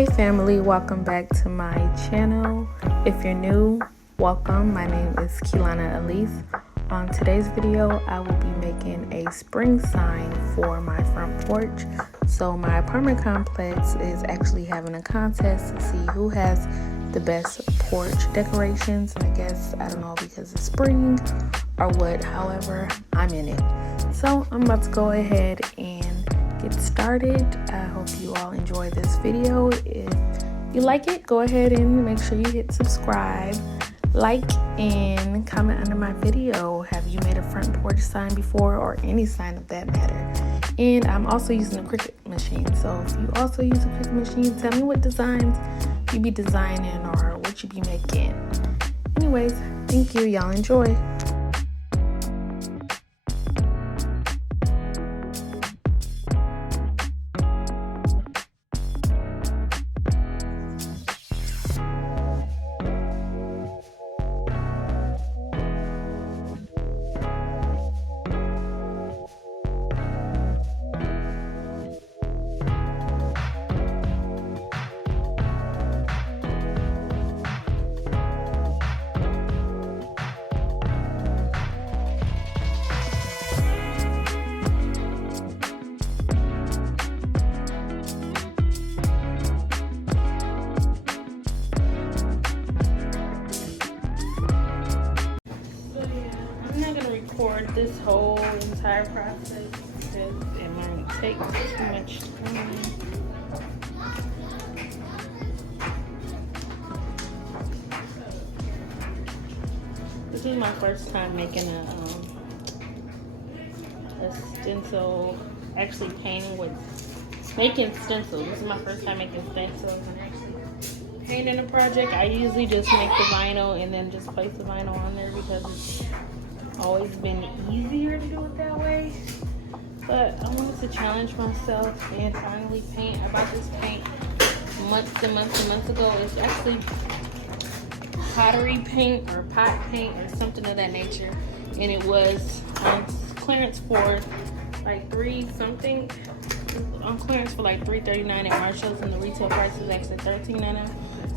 Hey family, welcome back to my channel. If you're new, welcome. My name is Keelana Elise. On today's video, I will be making a spring sign for my front porch. So my apartment complex is actually having a contest to see who has the best porch decorations. I guess, I don't know, because it's spring or what. However, I'm in it. So I'm about to go ahead and get started. I hope you all enjoy this video. If you like it, go ahead and make sure you hit subscribe, like, and comment under my video. Have you made a front porch sign before, or any sign of that matter? And I'm also using a Cricut machine, so if you also use a Cricut machine, tell me what designs you be designing or what you be making. Anyways, thank you. Y'all enjoy. This whole entire process because it might take too much time. This is my first time making a stencil, actually painting with making stencils. This is my first time making stencils and actually painting a project. I usually just make the vinyl and then just place the vinyl on there because it's always been easier to do it that way, but I wanted to challenge myself and finally paint. I bought this paint months and months and months ago. It's actually pottery paint or pot paint or something of that nature, and it was on clearance for like on clearance for like $3.39 at Marshall's, and the retail price is actually $13.99,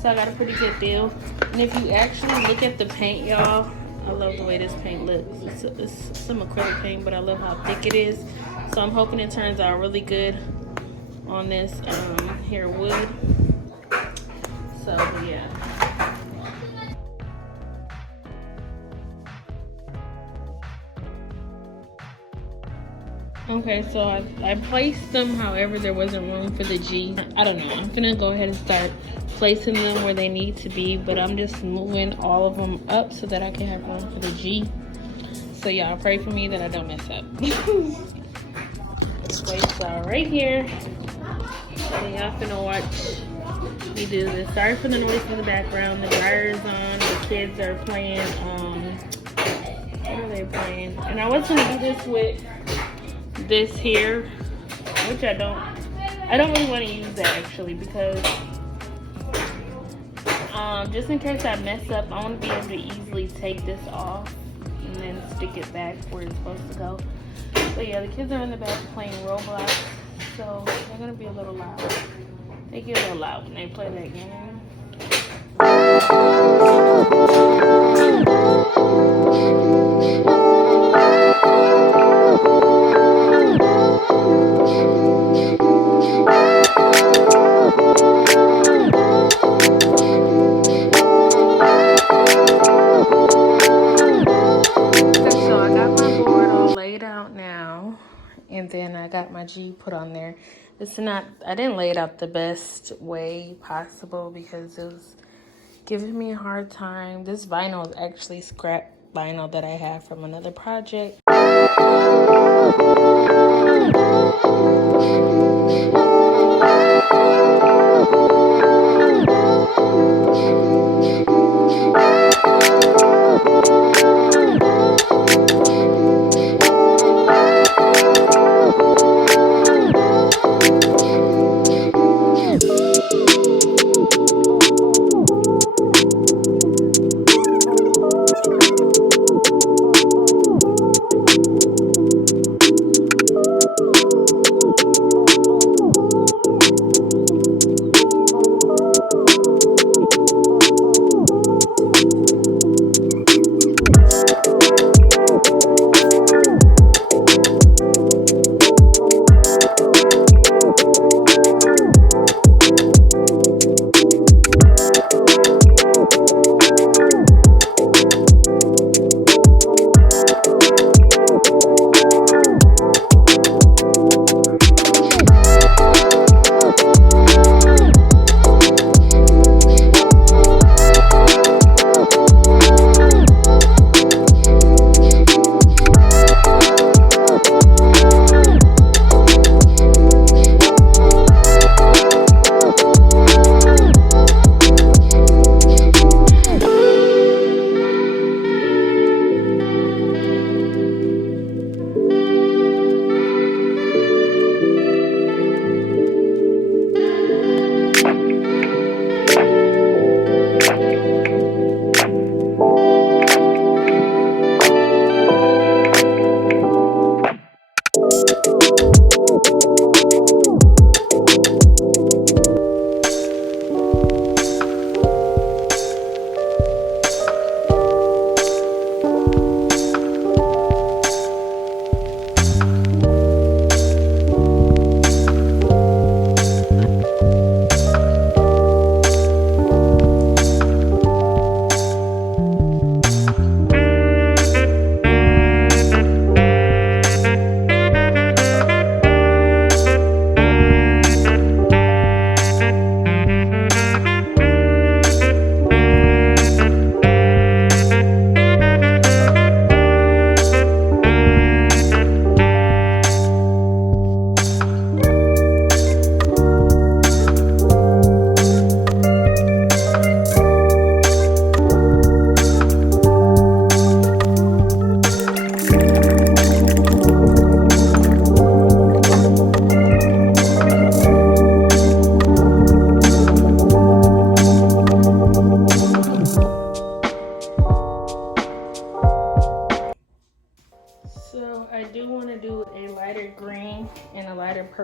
so I got a pretty good deal. And if you actually look at the paint, y'all, I love the way this paint looks. It's some acrylic paint, but I love how thick it is. So I'm hoping it turns out really good on this here wood. So yeah. Okay, so I placed them, however there wasn't room for the G. I don't know, I'm gonna go ahead and start placing them where they need to be, but I'm just moving all of them up so that I can have room for the G. So y'all pray for me that I don't mess up. This place right here. So y'all finna watch me do this. Sorry for the noise in the background. The dryer is on, the kids are playing, what are they playing? And I was gonna do this with this here, which I don't really want to use that actually, because just in case I mess up, I want to be able to easily take this off and then stick it back where it's supposed to go. But yeah, the kids are in the back playing Roblox, so they're gonna be a little loud. They get a little loud when they play that game. And then I got my G put on there. I didn't lay it out the best way possible because it was giving me a hard time. This vinyl is actually scrap vinyl that I have from another project.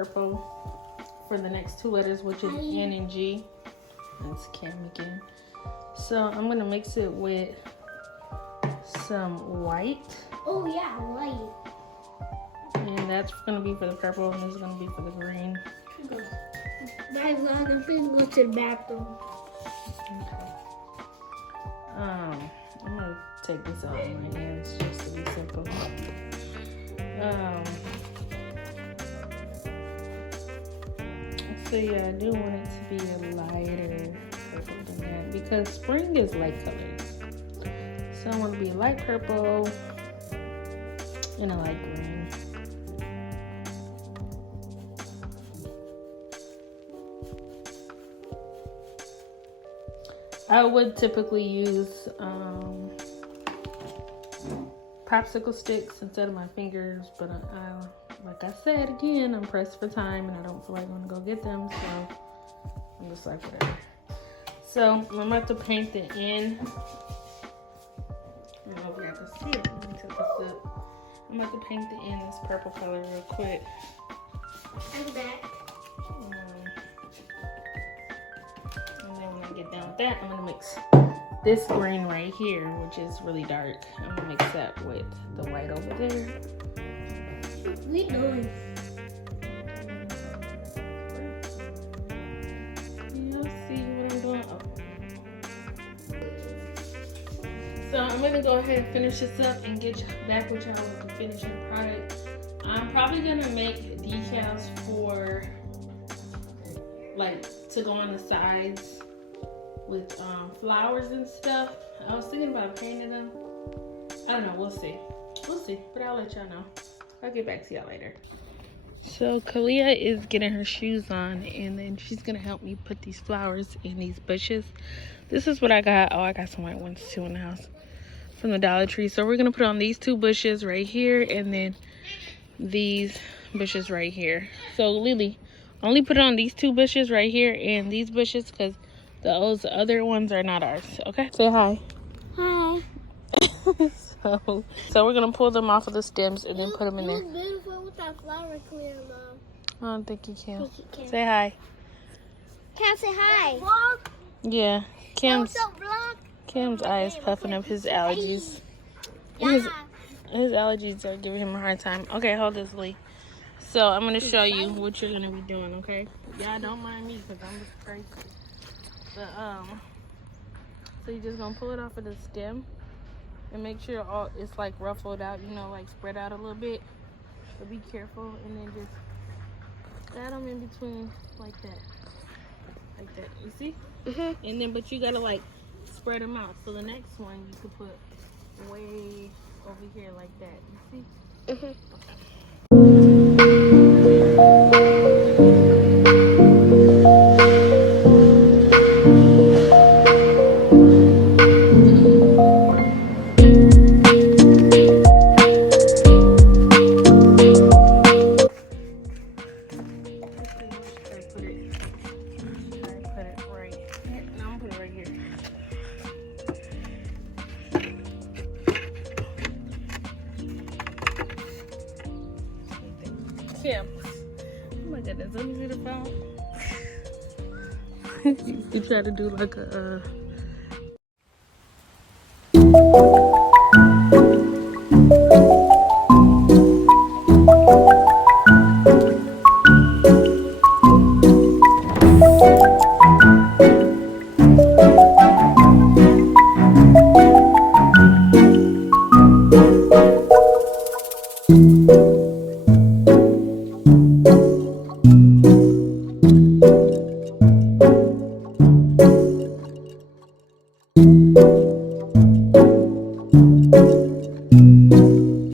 purple for the next two letters, which is N and G. That's Cam again. So I'm gonna mix it with some white. Oh yeah, white. And that's gonna be for the purple, and this is gonna be for the green. Bye, vlog. I'm gonna go to the bathroom. Okay. I'm gonna take this out of my hands just to be simple. So yeah, I do want it to be a lighter purple than that because spring is light colors. So I want to be a light purple and a light green. I would typically use popsicle sticks instead of my fingers, but like I said again, I'm pressed for time and I don't feel like I'm gonna go get them, so I'm just like whatever. So I'm about to paint the end. I don't know if you can see it. Let me tilt this up. I'm about to paint the end this purple color real quick. I'm back. And then when I get done with that, I'm gonna mix this green right here, which is really dark. I'm gonna mix that with the white over there. What we doing? You'll see what I'm doing. Oh. So I'm gonna go ahead and finish this up and get back with y'all with the finishing product. I'm probably gonna make decals for like to go on the sides with flowers and stuff. I was thinking about painting them. I don't know, we'll see, but I'll let y'all know. I'll get back to y'all later. So Kalia is getting her shoes on, and then she's gonna help me put these flowers in these bushes. This is what I got. Oh, I got some white ones too in the house from the Dollar Tree. So we're gonna put on these two bushes right here, and then these bushes right here. So Lily, only put on these two bushes right here and these bushes because those other ones are not ours. Okay, say hi. Hi. So we're gonna pull them off of the stems and then put them in there. It was beautiful with that flower clear, Mom. I don't think you can. I think you can. Say hi. Cam, say hi. Vlog. Yeah, Cam's Vlog. eye is puffing up his allergies. Yeah. His allergies are giving him a hard time. Okay, hold this, Lee. So I'm gonna show you what you're gonna be doing, okay? Yeah, don't mind me because I'm just crazy. But so you're just gonna pull it off of the stem and make sure all it's like ruffled out, you know, like spread out a little bit. But be careful, and then just add them in between like that, You see? And then, but you gotta like spread them out. So the next one you could put way over here like that. You see? Okay. Kim. Oh my goodness, let me see the phone. You try to do like a